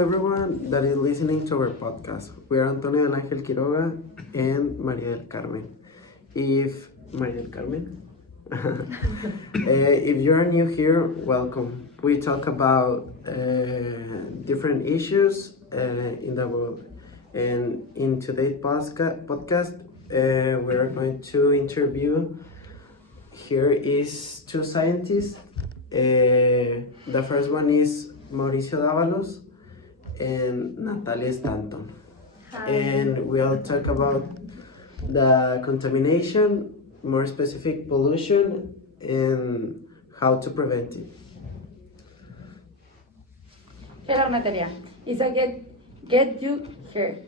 Everyone that is listening to our podcast. We are Antonio del Ángel Quiroga and María del Carmen. If María del Carmen, if you are new here, welcome. We talk about different issues in the world, and in today's podcast, we are going to interview. Here is two scientists. The first one is Mauricio Dávalos and Natalia Stanton. Hi. And we'll talk about the contamination, more specific pollution, and how to prevent it. Hello, Natalia. It's a get you here.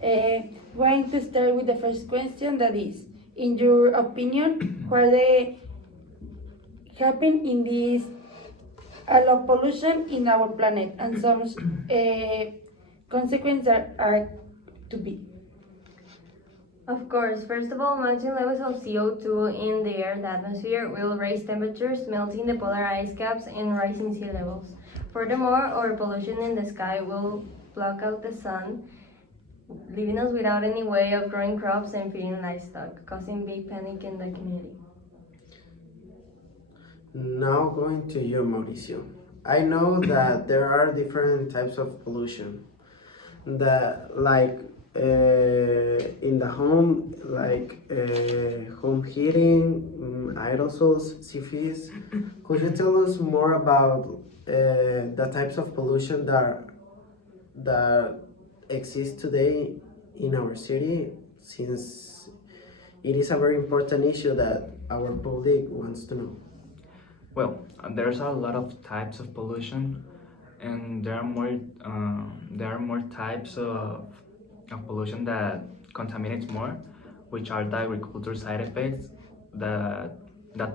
Going to start with the first question that is, in your opinion, what they happen in this a lot of pollution in our planet and some consequences are to be. Of course, first of all, mountain levels of CO2 in the Earth atmosphere will raise temperatures, melting the polar ice caps and rising sea levels. Furthermore, our pollution in the sky will block out the sun, leaving us without any way of growing crops and feeding livestock, causing big panic in the community. Now going to you, Mauricio. I know that there are different types of pollution. In the home, home heating, aerosols, CFCs. Could you tell us more about the types of pollution that exist today in our city, since it is a very important issue that our public wants to know? Well, there's a lot of types of pollution, and there are more types of pollution that contaminates more, which are the agriculture side effects. That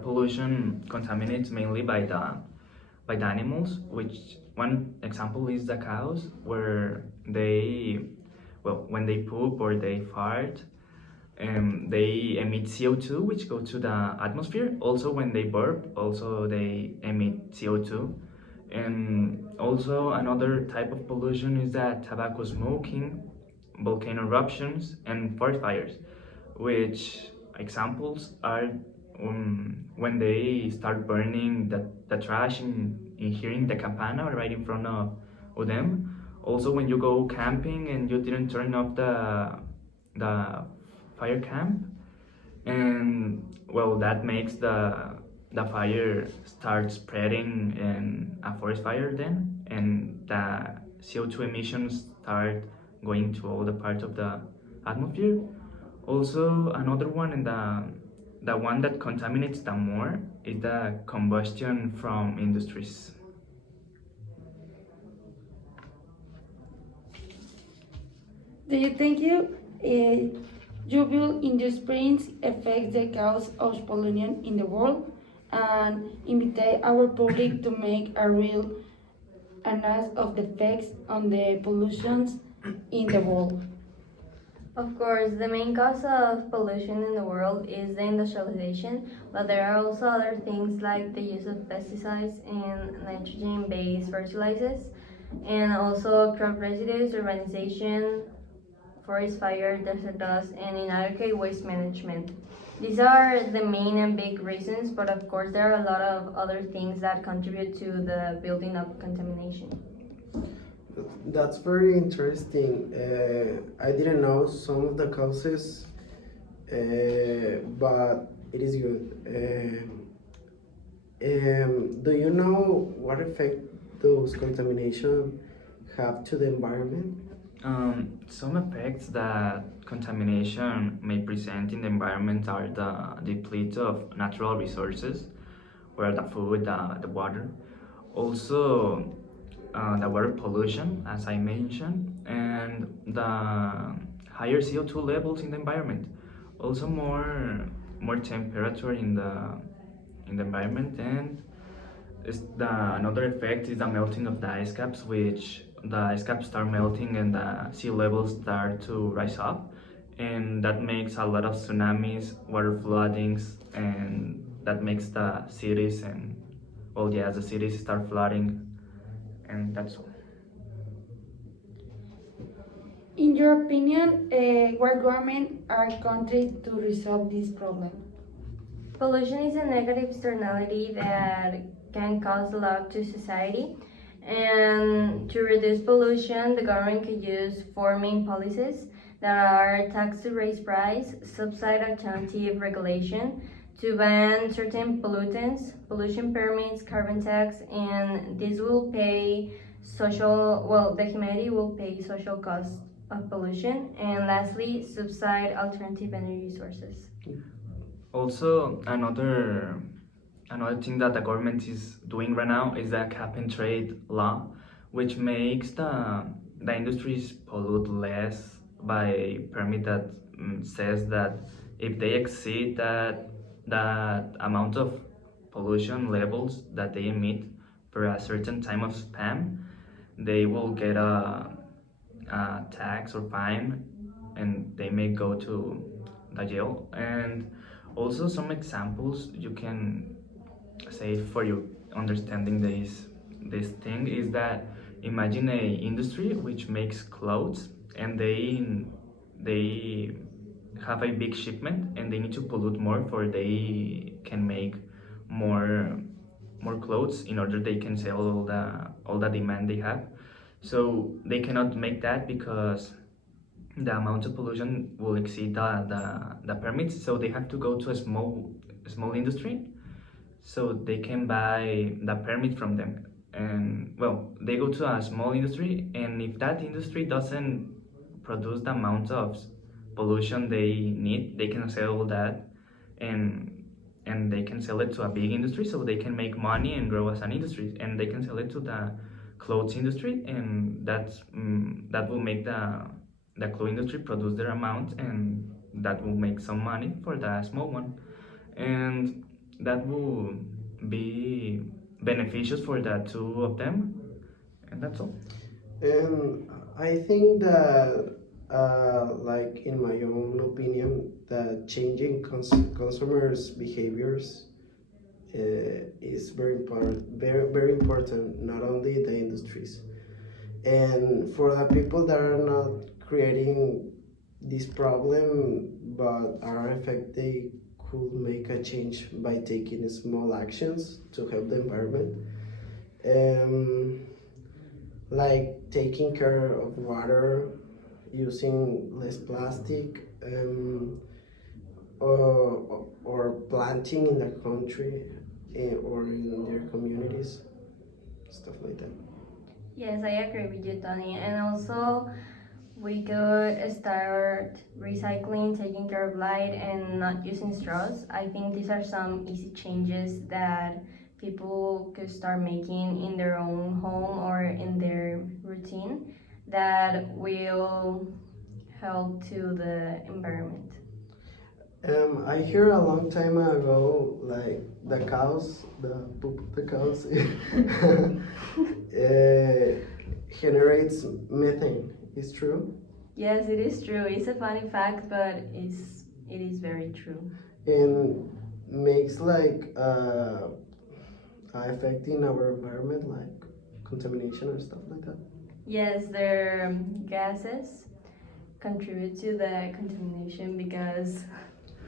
pollution contaminates mainly by the animals, which one example is the cows, where when they poop or they fart, they emit CO2, which go to the atmosphere. Also, when they burp, also they emit CO2. And also another type of pollution is that tobacco smoking, volcano eruptions, and forest fires, which examples are when they start burning the trash in here in the campana right in front of them. Also, when you go camping and you didn't turn off the fire camp, and well, that makes the fire start spreading in a forest fire then, and the CO2 emissions start going to all the parts of the atmosphere. Also, another one, and the one that contaminates the more, is the combustion from industries. Do you think Jubil industries affect the cause of pollution in the world and invite our public to make a real analysis of the effects on the pollutions in the world? Of course, the main cause of pollution in the world is the industrialization, but there are also other things like the use of pesticides and nitrogen-based fertilizers, and also crop residues, urbanization, forest fire, desert dust, and in other case, waste management. These are the main and big reasons, but of course there are a lot of other things that contribute to the building of contamination. That's very interesting. I didn't know some of the causes, but it is good. Do you know what effect those contamination have to the environment? Some effects that contamination may present in the environment are the deplete of natural resources, where the food, the water. Also, the water pollution, as I mentioned, and the higher CO2 levels in the environment. Also, more temperature in the environment, and another effect is the melting of the ice caps, which the ice caps start melting and the sea levels start to rise up, and that makes a lot of tsunamis, water floodings, and that makes the cities the cities start flooding, and that's all. In your opinion, what government are countries to resolve this problem? Pollution is a negative externality that can cause a lot to society. And to reduce pollution, the government could use four main policies that are tax to raise price, subside alternative regulation, to ban certain pollutants, pollution permits, carbon tax, and this will pay the humanity will pay social costs of pollution. And lastly, subside alternative energy sources. Also, another thing that the government is doing right now is the cap and trade law, which makes the industries pollute less by permit that says that if they exceed that amount of pollution levels that they emit per a certain time of span, they will get a tax or fine, and they may go to the jail. And also some examples you can say for you understanding this thing is that imagine a industry which makes clothes, and they have a big shipment and they need to pollute more for they can make more more clothes in order they can sell all the demand they have. So they cannot make that because the amount of pollution will exceed the permits, so they have to go to a small industry so they can buy the permit from them. And well, they go to a small industry, and if that industry doesn't produce the amount of pollution they need, they can sell that, and they can sell it to a big industry so they can make money and grow as an industry, and they can sell it to the clothes industry, and that will make the clothes industry produce their amount, and that will make some money for the small one, and that will be beneficial for the two of them, and that's all. And I think that, like in my own opinion, that changing consumers' behaviors is very important, very important. Not only the industries, and for the people that are not creating this problem but are affected, they could make a change by taking small actions to help the environment. Um, like taking care of water, using less plastic, or planting in the country, or in their communities, stuff like that. Yes, I agree with you, Tony. And also, we could start recycling, taking care of light, and not using straws. I think these are some easy changes that people could start making in their own home or in their routine that will help to the environment. I heard a long time ago, like the cows, the poop of the cows, generates methane. Is true, Yes, it is true. It's a funny fact, but it is very true. and makes like affecting our environment, like contamination and stuff like that. Yes, their gases contribute to the contamination because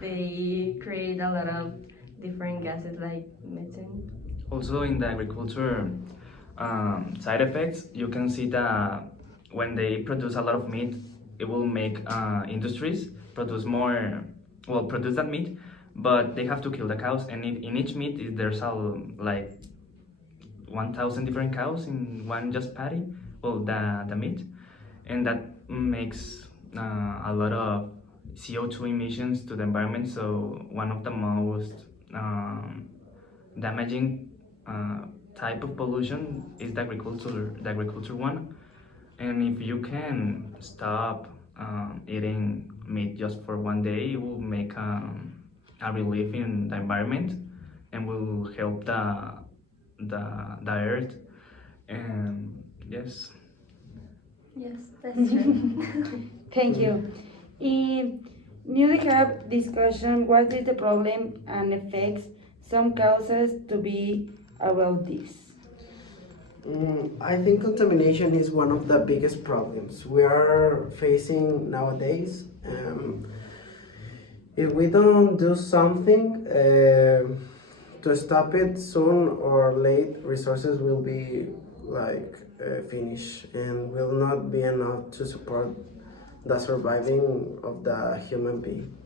they create a lot of different gases like methane. Also in the agriculture side effects, you can see that when they produce a lot of meat, it will make industries produce more, well, produce that meat, but they have to kill the cows, and in each meat there's like 1,000 different cows in one just patty, well, the meat, and that makes a lot of CO2 emissions to the environment. So one of the most damaging type of pollution is the agriculture one. And if you can stop eating meat just for one day, it will make a relief in the environment and will help the earth. And yes. Yes, that's true. Thank you. In newly have discussion what is the problem and effects, some causes to be about this. I think contamination is one of the biggest problems we are facing nowadays. If we don't do something to stop it, soon or late, resources will be finished and will not be enough to support the surviving of the human being.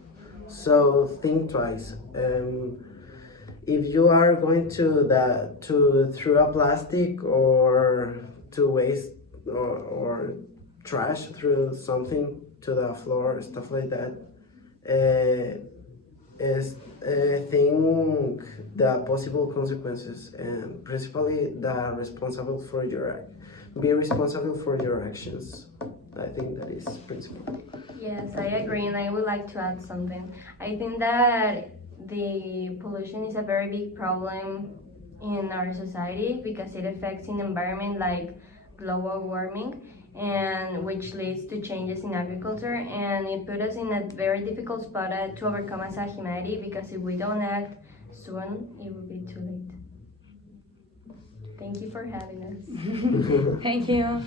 So think twice. If you are going to throw a plastic or to waste or trash through something to the floor, stuff like that, is think the possible consequences and principally the responsible for your act. Be responsible for your actions. I think that is principle. Yes, I agree, and I would like to add something. I think that the pollution is a very big problem in our society because it affects in environment like global warming, and which leads to changes in agriculture, and it put us in a very difficult spot to overcome as a humanity, because if we don't act soon, it will be too late. Thank you for having us. Thank you.